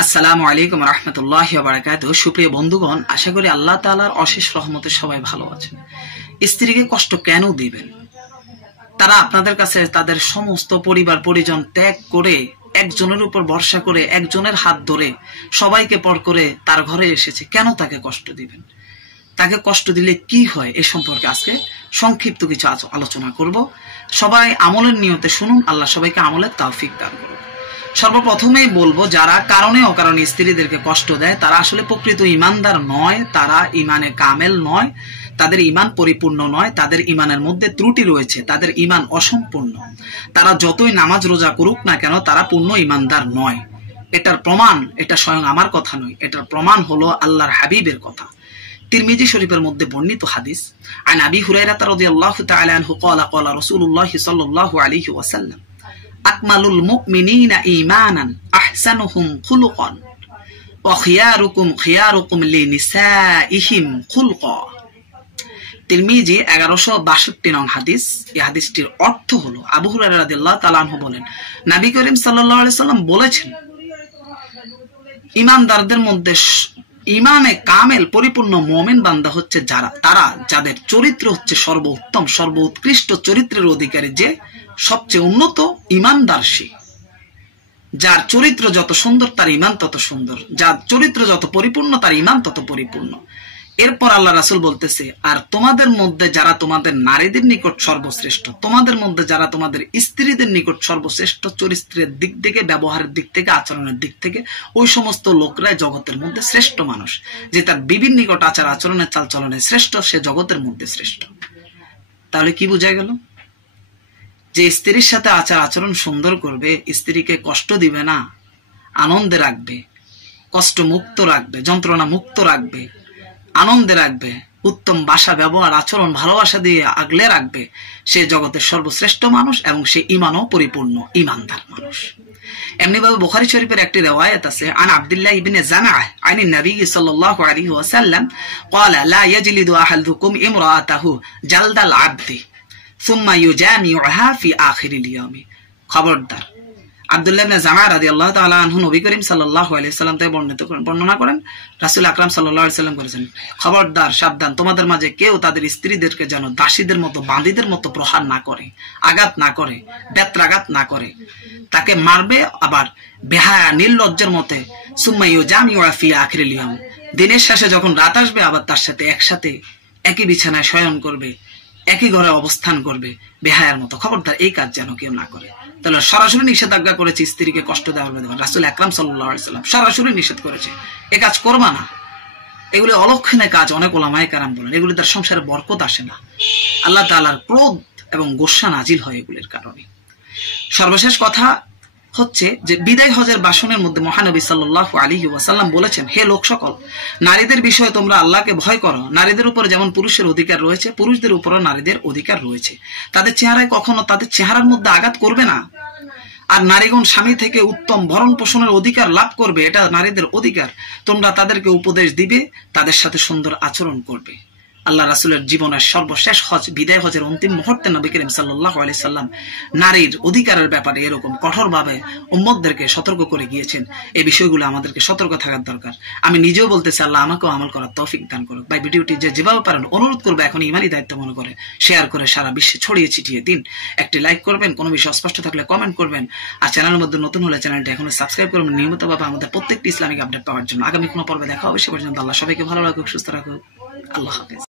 আসসালামু আলাইকুম রাহমাতুল্লাহি ওয়া বারাকাতুহু। সুপ্রিয় বন্ধুগণ, আশা করি আল্লাহ তাআলার অশেষ রহমতে সবাই ভালো আছেন। স্ত্রীকে কষ্ট কেন দিবেন? তারা আপনাদের কাছে তাদের সমস্ত পরিবার পরিজন ত্যাগ করে একজনের উপর ভরসা করে একজনের হাত ধরে সবাইকে পর করে তার ঘরে এসেছে, কেন তাকে কষ্ট দিবেন? তাকে কষ্ট দিলে কি হয় এ সম্পর্কে আজকে সংক্ষিপ্ত কিছু আলোচনা করব। সবাই আমলের নিয়তে শুনুন, আল্লাহ সবাইকে আমলের তৌফিক দান করুন। সর্বপ্রথমেই বলবো, যারা কারণে অকারণে স্ত্রীদেরকে কষ্ট দেয় তারা আসলে প্রকৃত ইমানদার নয়, তারা ইমানে কামেল নয়, তাদের ইমান পরিপূর্ণ নয়, তাদের ইমানের মধ্যে ত্রুটি রয়েছে, তাদের ইমান অসম্পূর্ণ। তারা যতই নামাজ রোজা করুক না কেন তারা পূর্ণ ইমানদার নয়। এটার প্রমাণ, এটা স্বয়ং আমার কথা নয়, এটার প্রমাণ হলো আল্লাহর হাবিবের কথা। তিরমিজি শরীফের মধ্যে বর্ণিত হাদিস, আন আবি হুরায়রা রাদিয়াল্লাহু তাআলা আনহু ক্বালা ক্বালা রাসূলুল্লাহ সাল্লাল্লাহু আলাইহি ওয়াসাল্লাম আকমালুল মুমিনিনা ঈমানান আহসানুহুম খুলুকান ওয়া খিয়ারুকুম খিয়ারুকুম লিনিসাইহিম খুলকা। তিরমিজি 1162 নং হাদিস। এই হাদিসটির অর্থ হলো, আবু হুরায়রা রাদিয়াল্লাহু তাআলা আনহু বলেন, নবী করিম সাল্লাল্লাহু আলাইহি সাল্লাম বলেছেন, ইমানদারদের মধ্যে ইমানে কামেল পরিপূর্ণ মুমিন বান্দা হচ্ছে তারা যাদের চরিত্র হচ্ছে সর্বোত্তম সর্বোৎকৃষ্ট চরিত্রের অধিকারী, যে সবচেয়ে উন্নত ইমানদার সে। যার চরিত্র যত সুন্দর তার ইমান তত সুন্দর, যার চরিত্র যত পরিপূর্ণ তার ইমান তত পরিপূর্ণ। এরপর আল্লাহ রাসূল বলতেছে, আর তোমাদের মধ্যে যারা তোমাদের নারীদের নিকট সর্বশ্রেষ্ঠ, তোমাদের মধ্যে যারা তোমাদের স্ত্রীদের নিকট সর্বশ্রেষ্ঠ চরিত্রের দিক থেকে, ব্যবহারের দিক থেকে, আচরণের দিক থেকে, ওই সমস্ত লোকরাই জগতের মধ্যে শ্রেষ্ঠ মানুষ। যে তার বিবির নিকট আচার আচরণের চাল চলনে শ্রেষ্ঠ, সে জগতের মধ্যে শ্রেষ্ঠ। তাহলে কি বোঝা গেল? যে স্ত্রীর সাথে আচার আচরণ সুন্দর করবে, স্ত্রীকে কষ্ট দিবে না, আনন্দে রাখবে, কষ্ট মুক্ত রাখবে, যন্ত্রণা মুক্ত রাখবে, আনন্দে রাখবে, উত্তম ভাষা ব্যবহার আচরণ ভালোবাসা দিয়ে আগলে রাখবে, সে জগতের সর্বশ্রেষ্ঠ মানুষ এবং সে ইমানও পরিপূর্ণ ইমানদার মানুষ। এমনি ভাবে বুখারী শরীফের একটি রিওয়ায়াত আছে, আন আব্দুল্লাহ ইবনে জামাআহ আনি নবী সাল্লাল্লাহু আলাইহি ওয়াসাল্লাম ক্বালা লা ইয়াজলিদু আহাদুকুম ইমরাআতাহু জালদাল আবদি সুম্মা ইউজামিউহা ফি আখিরিল ইয়ামি। খবরদার, আব্দুল্লাহ ইবনে জামাআহ রাদিয়াল্লাহু তাআলা আনহু নবী করিম সাল্লাল্লাহু আলাইহি সাল্লাম থেকে বর্ণনা করেন, রাসূল আকরাম সাল্লাল্লাহু আলাইহি সাল্লাম করেছেন, খবরদার, সাবধান, তোমাদের মাঝে কেউ তাদের স্ত্রীদেরকে যেন দাসীদের মতো, বাঁদীদের মতো প্রহার না করে, আঘাত না করে, বেত্রাঘাত না করে, তাকে মারবে আবার বেহায়া নির্লজ্জের মতে। সুম্মা ইউজামিউহা ফি আখিরিল ইয়াম, দিনের শেষে যখন রাত আসবে আবার তার সাথে একসাথে একই বিছানায় শয়ন করবে, একই ঘরে অবস্থান করবে বেহায়ার মতো। খবরদার, এই কাজ যেন কেউ না করে। তাহলে সরাসরি নিষেধাজ্ঞা করেছে স্ত্রীকে কষ্ট দেওয়ার ব্যাপারে। রাসূল আকরাম সাল্লাল্লাহু আলাইহি সাল্লাম সরাসরি নিষেধ করেছে, এ কাজ করবা না। এগুলি অলক্ষণে কাজ, অনেক ওলামায়ে কেরাম বলেন, এগুলি তার সংসারে বরকত আসে না, আল্লাহ তাআলার ক্রোধ এবং গোসা নাজিল হয় এগুলির কারণে। সর্বশেষ কথা হচ্ছে যে বিদায় হজের ভাষণের মধ্যে মহানবী সাল্লাল্লাহু আলাইহি ওয়াসাল্লাম বলেছেন, হে লোক সকল, নারীদের বিষয়ে তোমরা আল্লাহকে ভয় করো। নারীদের উপর যেমন পুরুষের অধিকার রয়েছে, পুরুষদের উপরও নারীদের অধিকার রয়েছে। তাদের চেহারায় কখনো তাদের চেহারার মধ্যে আঘাত করবে না। আর নারীগণ স্বামী থেকে উত্তম ভরণ পোষণের অধিকার লাভ করবে, এটা নারীদের অধিকার। তোমরা তাদেরকে উপদেশ দিবে, তাদের সাথে সুন্দর আচরণ করবে। আল্লাহ রাসূলের জীবনের সর্বশেষ হজ, বিদায় হজের অন্তিম মুহূর্তে নবী করিম সাল্লাল্লাহু আলাইহি সাল্লাম নারীর অধিকারের ব্যাপারে এরকম কঠোরভাবে উম্মতদেরকে সতর্ক করে গিয়েছেন। এই বিষয়গুলো আমাদেরকে সতর্ক থাকার দরকার। আমি নিজেও বলতেছি, আল্লাহ আমাকেও আমল করার তৌফিক দান করুক। ভাই, ভিডিওটি যেভাবে পারেন অনুরোধ করবো, এখন ইমানি দায়িত্ব মনে করে শেয়ার করে সারা বিশ্বে ছড়িয়ে ছিটিয়ে দিন। একটি লাইক করবেন, কোনো বিষয় অস্পষ্ট থাকলে কমেন্ট করবেন, আর চ্যানেলের মধ্যে নতুন হলে চ্যানেলটি এখনো সাবস্ক্রাইব করবেন নিয়মিতভাবে আমাদের প্রত্যেকটি ইসলামিক আপডেট পাওয়ার জন্য। আগামী কোনো পর্বে দেখা হবে, সে পর্যন্ত আল্লাহ সবাইকে ভালো রাখুক, সুস্থ রাখুক। আল্লাহ হাফেজ।